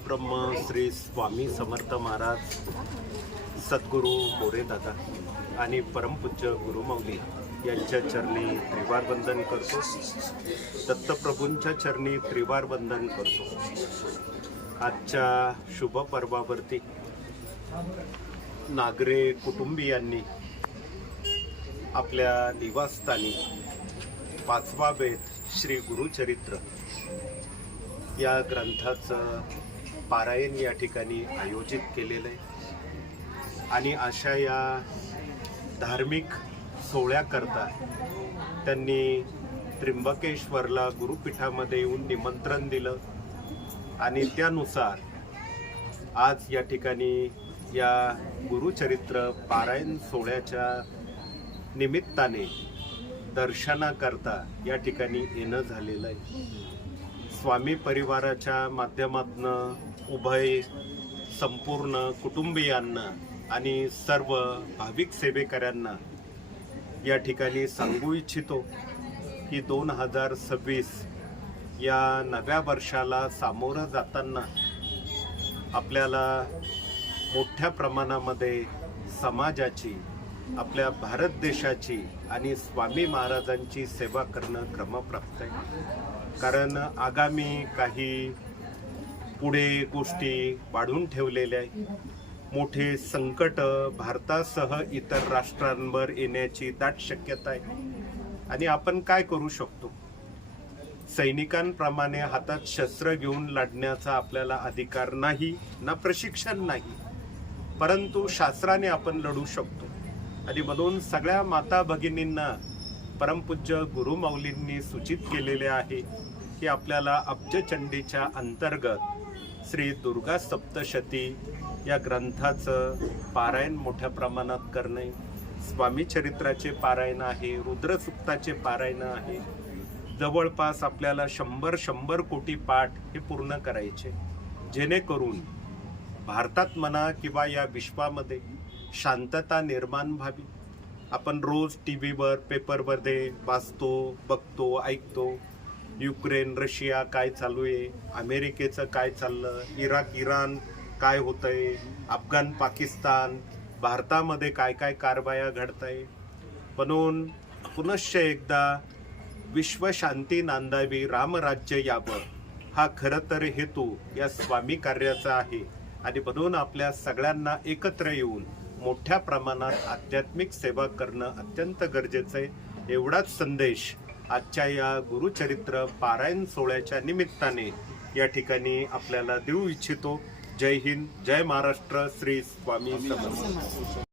श्री स्वामी समर्थ महाराज सद्गुरू मोरेदादा आणि परमपूज्य गुरुमौली यांच्या चरणी त्रिवार वंदन करतो. दत्तप्रभूंच्या चरणी त्रिवार वंदन करतो. आजच्या शुभ पर्वावरती नागरे कुटुंबियांनी आपल्या निवासस्थानी पाचवा वेद श्री गुरुचरित्र या ग्रंथाचं पारायण या ठिकाणी आयोजित केलेलं आहे आणि अशा या धार्मिक सोहळ्याकरता त्यांनी त्र्यंबकेश्वरला गुरुपीठामध्ये येऊन निमंत्रण दिलं आणि त्यानुसार आज या ठिकाणी या गुरुचरित्र पारायण सोहळ्याच्या निमित्ताने दर्शनाकरता या ठिकाणी येणं झालेलं आहे. स्वामी परिवाराच्या माध्यमातनं उभय संपूर्ण कुटुंबियांना आणि सर्व भाविक सेवेकऱ्यांना या ठिकाणी सांगू इच्छितो की दोन हजार सव्वीस या नव्या वर्षाला सामोरं जाताना आपल्याला मोठ्या प्रमाणामध्ये समाजाची आपल्या भारत देशाची आणि स्वामी महाराजांची सेवा करणं क्रमप्राप्त आहे. कारण आगामी काही पुढे गोष्टी वाढून ठेवलेल्या आहेत. मोठे संकट भारतासह इतर राष्ट्रांवर येण्याची दाट शक्यता आहे. आणि आपण काय करू शकतो? सैनिकांप्रमाणे हातात शस्त्र घेऊन लढण्याचा आपल्याला अधिकार नाही ना प्रशिक्षण नाही. परंतु शास्त्राने आपण लढू शकतो. आणि म्हणून सगळ्या माता भगिनींना परमपूज्य गुरुमाऊलींनी सूचित केलेले आहे की आपल्याला अब्जचंडीच्या अंतर्गत श्री दुर्गा सप्तशती या ग्रंथाचं पारायण मोठ्या प्रमाणात करणे स्वामी चरित्राचे पारायण आहे रुद्रसुक्ताचे पारायण आहे जवळपास आपल्याला शंभर शंभर कोटी पाठ हे पूर्ण करायचे. जेणेकरून भारतात म्हणा किंवा या विश्वामध्ये शांतता निर्माण व्हावी. आपण रोज टी व्हीवर पेपरमध्ये वाचतो बघतो ऐकतो. युक्रेन रशिया काय चालू आहे? अमेरिकेचं काय चाललं? इराक इराण काय होतंय? अफगाण पाकिस्तान भारतामध्ये काय काय कारवाया घडत आहे म्हणून पुनश्च एकदा विश्वशांती नांदावी रामराज्य यावं. हा खरं तर हेतू या स्वामी कार्याचा आहे. आणि म्हणून आपल्या सगळ्यांना एकत्र येऊन मोठ्या प्रमाणात आध्यात्मिक सेवा करणं अत्यंत गरजेचं आहे. एवढाच संदेश आजच्या या गुरुचरित्र पारायण सोहळ्याच्या निमित्ताने या ठिकाणी आपल्याला देऊ इच्छितो. जय हिंद जय महाराष्ट्र श्री स्वामी समर्थ.